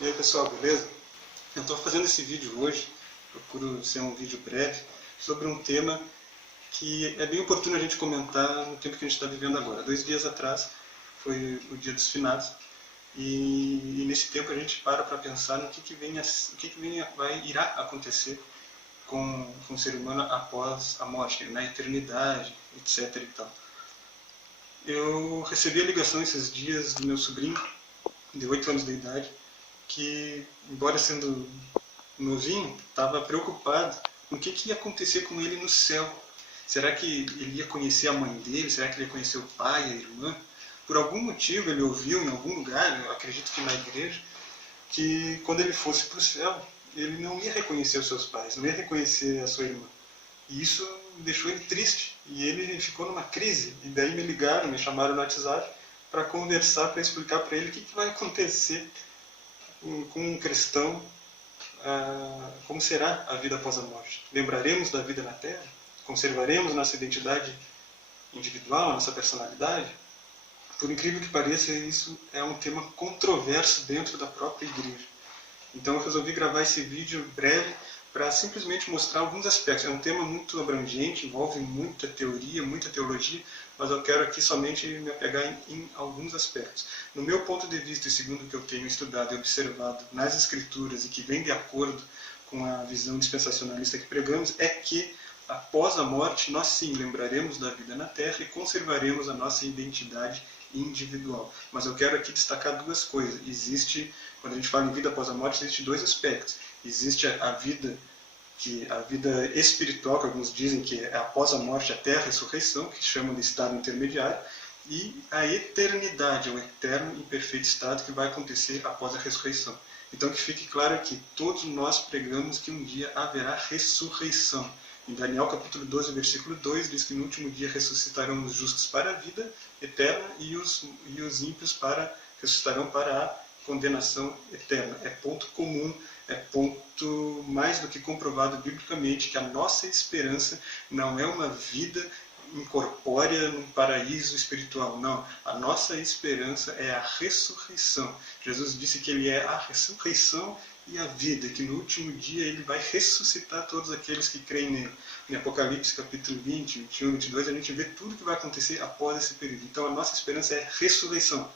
E aí pessoal, beleza? Eu estou fazendo esse vídeo hoje, procuro ser um vídeo breve, sobre um tema que é bem oportuno a gente comentar no tempo que a gente está vivendo agora. 2 dias atrás foi o Dia dos Finados, e nesse tempo a gente para pensar no irá acontecer com o ser humano após a morte, na eternidade, etc. e tal. Eu recebi a ligação esses dias do meu sobrinho, de 8 anos de idade, que, embora sendo novinho, estava preocupado com o que ia acontecer com ele no céu. Será que ele ia conhecer a mãe dele? Será que ele ia conhecer o pai, a irmã? Por algum motivo ele ouviu em algum lugar, eu acredito que na igreja, que quando ele fosse para o céu, ele não ia reconhecer os seus pais, não ia reconhecer a sua irmã. E isso deixou ele triste, e ele ficou numa crise. E daí me ligaram, me chamaram no WhatsApp para conversar, para explicar para ele o que vai acontecer com um cristão, como será a vida após a morte. Lembraremos da vida na Terra? Conservaremos nossa identidade individual, nossa personalidade? Por incrível que pareça, isso é um tema controverso dentro da própria igreja. Então eu resolvi gravar esse vídeo breve para simplesmente mostrar alguns aspectos. É um tema muito abrangente, envolve muita teoria, muita teologia, mas eu quero aqui somente me apegar em alguns aspectos. No meu ponto de vista, e segundo o que eu tenho estudado e observado nas Escrituras, e que vem de acordo com a visão dispensacionalista que pregamos, é que após a morte nós sim lembraremos da vida na Terra e conservaremos a nossa identidade individual. Mas eu quero aqui destacar duas coisas. Quando a gente fala em vida após a morte, existem dois aspectos. Existe a vida espiritual, que alguns dizem que é após a morte até a ressurreição, que chamam de estado intermediário, e a eternidade, o eterno e perfeito estado que vai acontecer após a ressurreição. Então que fique claro aqui, todos nós pregamos que um dia haverá ressurreição. Em Daniel capítulo 12, versículo 2, diz que no último dia ressuscitarão os justos para a vida eterna e os ímpios ressuscitarão para a condenação eterna. É ponto comum, é ponto mais do que comprovado biblicamente que a nossa esperança não é uma vida incorpórea num paraíso espiritual. Não, a nossa esperança é a ressurreição. Jesus disse que Ele é a ressurreição e a vida, que no último dia Ele vai ressuscitar todos aqueles que creem nele. Em Apocalipse capítulo 20, 21, 22, a gente vê tudo que vai acontecer após esse período. Então a nossa esperança é ressurreição.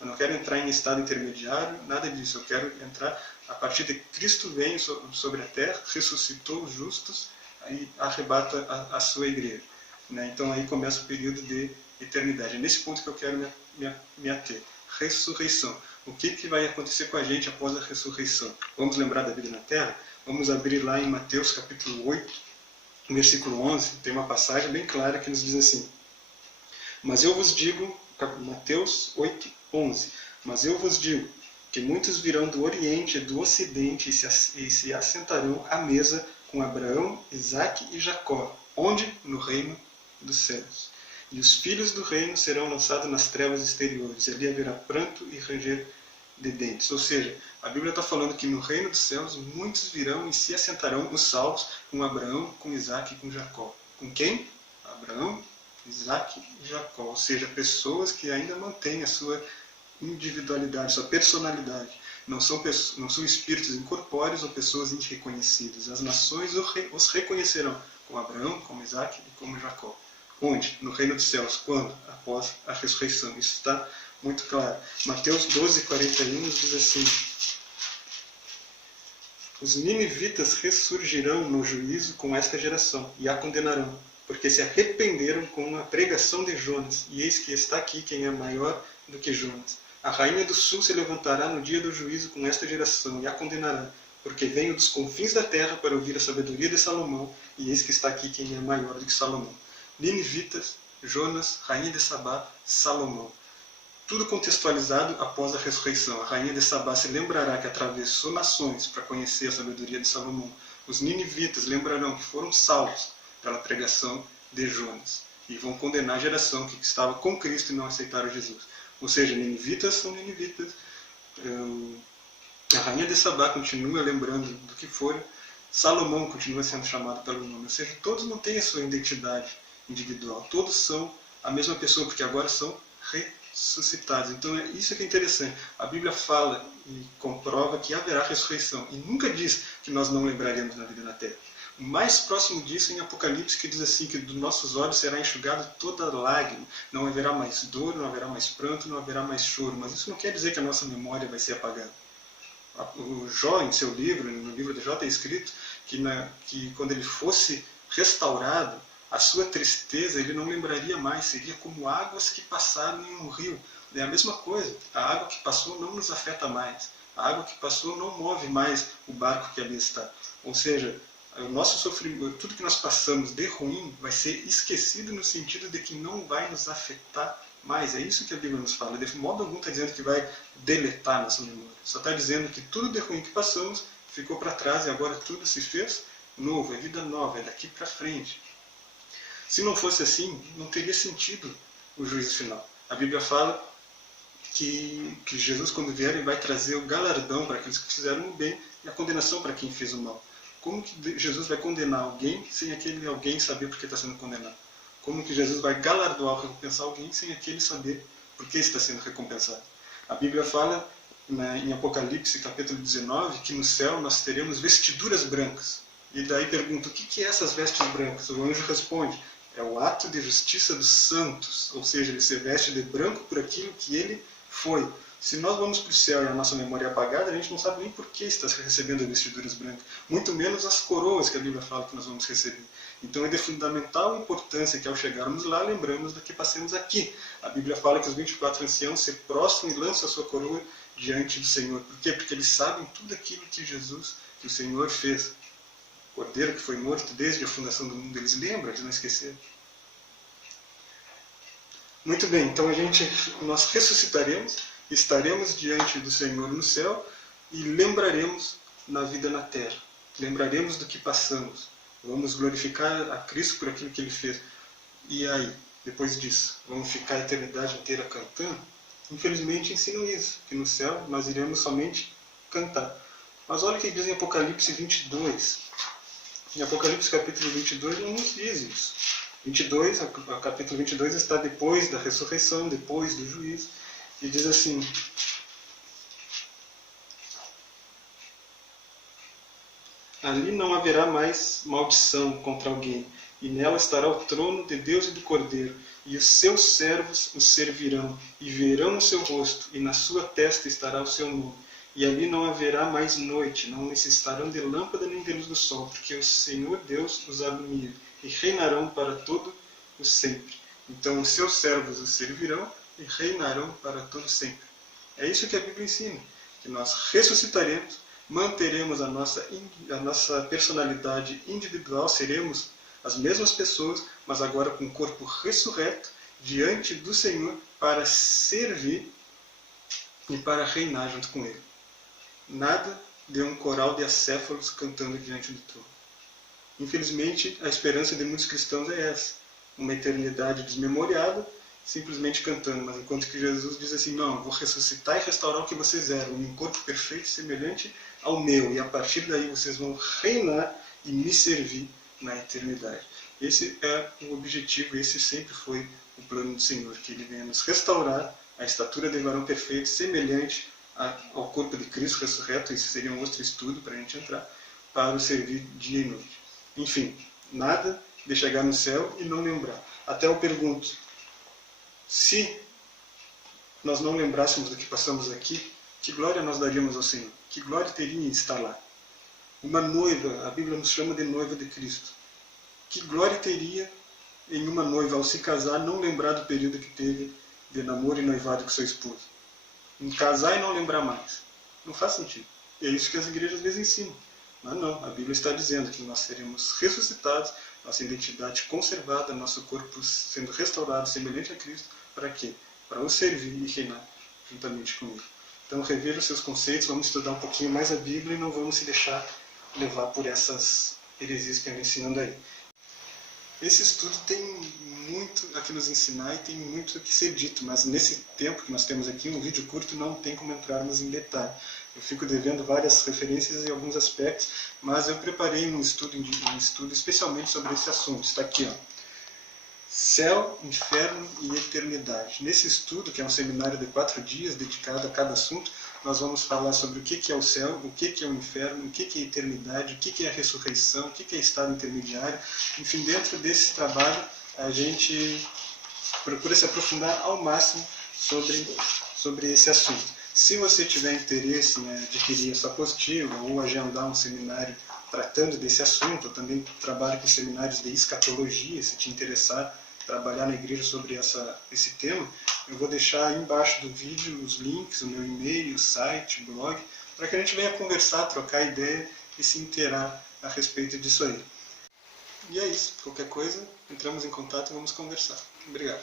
Eu não quero entrar em estado intermediário, nada disso. Eu quero entrar a partir de Cristo veio sobre a terra, ressuscitou os justos e arrebata a sua igreja. Então aí começa o período de eternidade. É nesse ponto que eu quero me ater. Ressurreição. O que vai acontecer com a gente após a ressurreição? Vamos lembrar da vida na terra? Vamos abrir lá em Mateus capítulo 8, versículo 11. Tem uma passagem bem clara que nos diz assim: Mas eu vos digo, Mateus 8, 11. Mas eu vos digo que muitos virão do Oriente e do Ocidente e se assentarão à mesa com Abraão, Isaque e Jacó. Onde? No reino dos céus. E os filhos do reino serão lançados nas trevas exteriores. Ali haverá pranto e ranger de dentes. Ou seja, a Bíblia está falando que no reino dos céus muitos virão e se assentarão os salvos com Abraão, com Isaque e com Jacó. Com quem? Abraão, Isaque e Jacó. Ou seja, pessoas que ainda mantêm a sua individualidade, sua personalidade. Não são espíritos incorpóreos ou pessoas irreconhecidas. As nações os reconhecerão como Abraão, como Isaque e como Jacó. Onde? No reino dos céus. Quando? Após a ressurreição. Isso está muito claro. Mateus 12, 41 nos diz assim: Os ninivitas ressurgirão no juízo com esta geração e a condenarão, porque se arrependeram com a pregação de Jonas, e eis que está aqui quem é maior do que Jonas. A rainha do sul se levantará no dia do juízo com esta geração e a condenará, porque venho dos confins da terra para ouvir a sabedoria de Salomão, e eis que está aqui quem é maior do que Salomão. Ninivitas, Jonas, rainha de Sabá, Salomão. Tudo contextualizado após a ressurreição. A rainha de Sabá se lembrará que atravessou nações para conhecer a sabedoria de Salomão. Os ninivitas lembrarão que foram salvos pela pregação de Jonas e vão condenar a geração que estava com Cristo e não aceitaram Jesus. Ou seja, ninivitas são ninivitas. A rainha de Sabá continua lembrando do que foram. Salomão continua sendo chamado pelo nome. Ou seja, todos não têm a sua identidade individual. Todos são a mesma pessoa, porque agora são ressuscitados. Então é isso que é interessante. A Bíblia fala e comprova que haverá ressurreição. E nunca diz que nós não lembraremos na vida na terra. O mais próximo disso é em Apocalipse, que diz assim, que dos nossos olhos será enxugada toda lágrima. Não haverá mais dor, não haverá mais pranto, não haverá mais choro. Mas isso não quer dizer que a nossa memória vai ser apagada. O Jó, em seu livro, no livro de Jó, está escrito que quando ele fosse restaurado, a sua tristeza ele não lembraria mais, seria como águas que passaram em um rio. É a mesma coisa, a água que passou não nos afeta mais, a água que passou não move mais o barco que ali está. Ou seja, o nosso sofrimento, tudo que nós passamos de ruim vai ser esquecido no sentido de que não vai nos afetar mais. É isso que a Bíblia nos fala. De modo algum está dizendo que vai deletar nossa memória. Só está dizendo que tudo de ruim que passamos ficou para trás e agora tudo se fez novo, é vida nova, é daqui para frente. Se não fosse assim, não teria sentido o juízo final. A Bíblia fala que Jesus, quando vier, ele vai trazer o galardão para aqueles que fizeram o bem e a condenação para quem fez o mal. Como que Jesus vai condenar alguém sem aquele alguém saber por que está sendo condenado? Como que Jesus vai galardoar ou recompensar alguém sem aquele saber por que está sendo recompensado? A Bíblia fala em Apocalipse, capítulo 19, que no céu nós teremos vestiduras brancas. E daí pergunta, o que é essas vestes brancas? O anjo responde, é o ato de justiça dos santos, ou seja, ele se veste de branco por aquilo que ele foi. Se nós vamos para o céu e a nossa memória é apagada, a gente não sabe nem por que está recebendo vestiduras brancas, muito menos as coroas que a Bíblia fala que nós vamos receber. Então é de fundamental importância que ao chegarmos lá, lembramos do que passamos aqui. A Bíblia fala que os 24 anciãos se prostram e lançam a sua coroa diante do Senhor. Por quê? Porque eles sabem tudo aquilo que que o Senhor fez. O Cordeiro que foi morto desde a fundação do mundo, eles lembram, eles não esqueceram. Muito bem, então nós ressuscitaremos, estaremos diante do Senhor no céu e lembraremos na vida na terra. Lembraremos do que passamos. Vamos glorificar a Cristo por aquilo que Ele fez. E aí, depois disso, vamos ficar a eternidade inteira cantando? Infelizmente ensinam isso, que no céu nós iremos somente cantar. Mas olha o que diz em Apocalipse 22. Em Apocalipse capítulo 22 não nos diz isso. O capítulo 22 está depois da ressurreição, depois do juízo. E diz assim, ali não haverá mais maldição contra alguém, e nela estará o trono de Deus e do Cordeiro, e os seus servos o servirão, e verão o seu rosto, e na sua testa estará o seu nome. E ali não haverá mais noite, não necessitarão de lâmpada nem de luz do sol, porque o Senhor Deus os alumia, e reinarão para todo o sempre. Então os seus servos os servirão, e reinarão para todo sempre. É isso que a Bíblia ensina, que nós ressuscitaremos, manteremos a nossa personalidade individual, seremos as mesmas pessoas, mas agora com o corpo ressurreto, diante do Senhor, para servir e para reinar junto com Ele. Nada de um coral de acéfalos cantando diante do trono. Infelizmente, a esperança de muitos cristãos é essa, uma eternidade desmemoriada, simplesmente cantando, mas enquanto que Jesus diz assim, não, eu vou ressuscitar e restaurar o que vocês eram, um corpo perfeito semelhante ao meu, e a partir daí vocês vão reinar e me servir na eternidade. Esse é o objetivo, esse sempre foi o plano do Senhor, que Ele venha nos restaurar a estatura de varão perfeito, semelhante ao corpo de Cristo ressurreto, isso seria um outro estudo para a gente entrar, para o servir dia e noite. Enfim, nada de chegar no céu e não lembrar. Até eu pergunto, se nós não lembrássemos do que passamos aqui, que glória nós daríamos ao Senhor? Que glória teria em estar lá? Uma noiva, a Bíblia nos chama de noiva de Cristo. Que glória teria em uma noiva, ao se casar, não lembrar do período que teve de namoro e noivado com seu esposo? Em casar e não lembrar mais. Não faz sentido. É isso que as igrejas às vezes ensinam. Mas não, a Bíblia está dizendo que nós seremos ressuscitados, nossa identidade conservada, nosso corpo sendo restaurado, semelhante a Cristo. Para quê? Para o servir e reinar juntamente com Ele. Então, rever os seus conceitos, vamos estudar um pouquinho mais a Bíblia e não vamos se deixar levar por essas heresias que eu venho ensinando aí. Esse estudo tem muito a que nos ensinar e tem muito a que ser dito, mas nesse tempo que nós temos aqui, um vídeo curto, não tem como entrarmos em detalhe. Eu fico devendo várias referências em alguns aspectos, mas eu preparei um estudo especialmente sobre esse assunto. Está aqui, ó. Céu, Inferno e Eternidade. Nesse estudo, que é um seminário de 4 dias dedicado a cada assunto, nós vamos falar sobre o que é o céu, o que é o inferno, o que é a eternidade, o que é a ressurreição, o que é estado intermediário. Enfim, dentro desse trabalho, a gente procura se aprofundar ao máximo sobre esse assunto. Se você tiver interesse em adquirir essa apostila ou agendar um seminário tratando desse assunto, eu também trabalho com seminários de escatologia, se te interessar trabalhar na igreja sobre esse tema, eu vou deixar aí embaixo do vídeo os links, o meu e-mail, o site, o blog, para que a gente venha conversar, trocar ideia e se inteirar a respeito disso aí. E é isso. Qualquer coisa, entramos em contato e vamos conversar. Obrigado.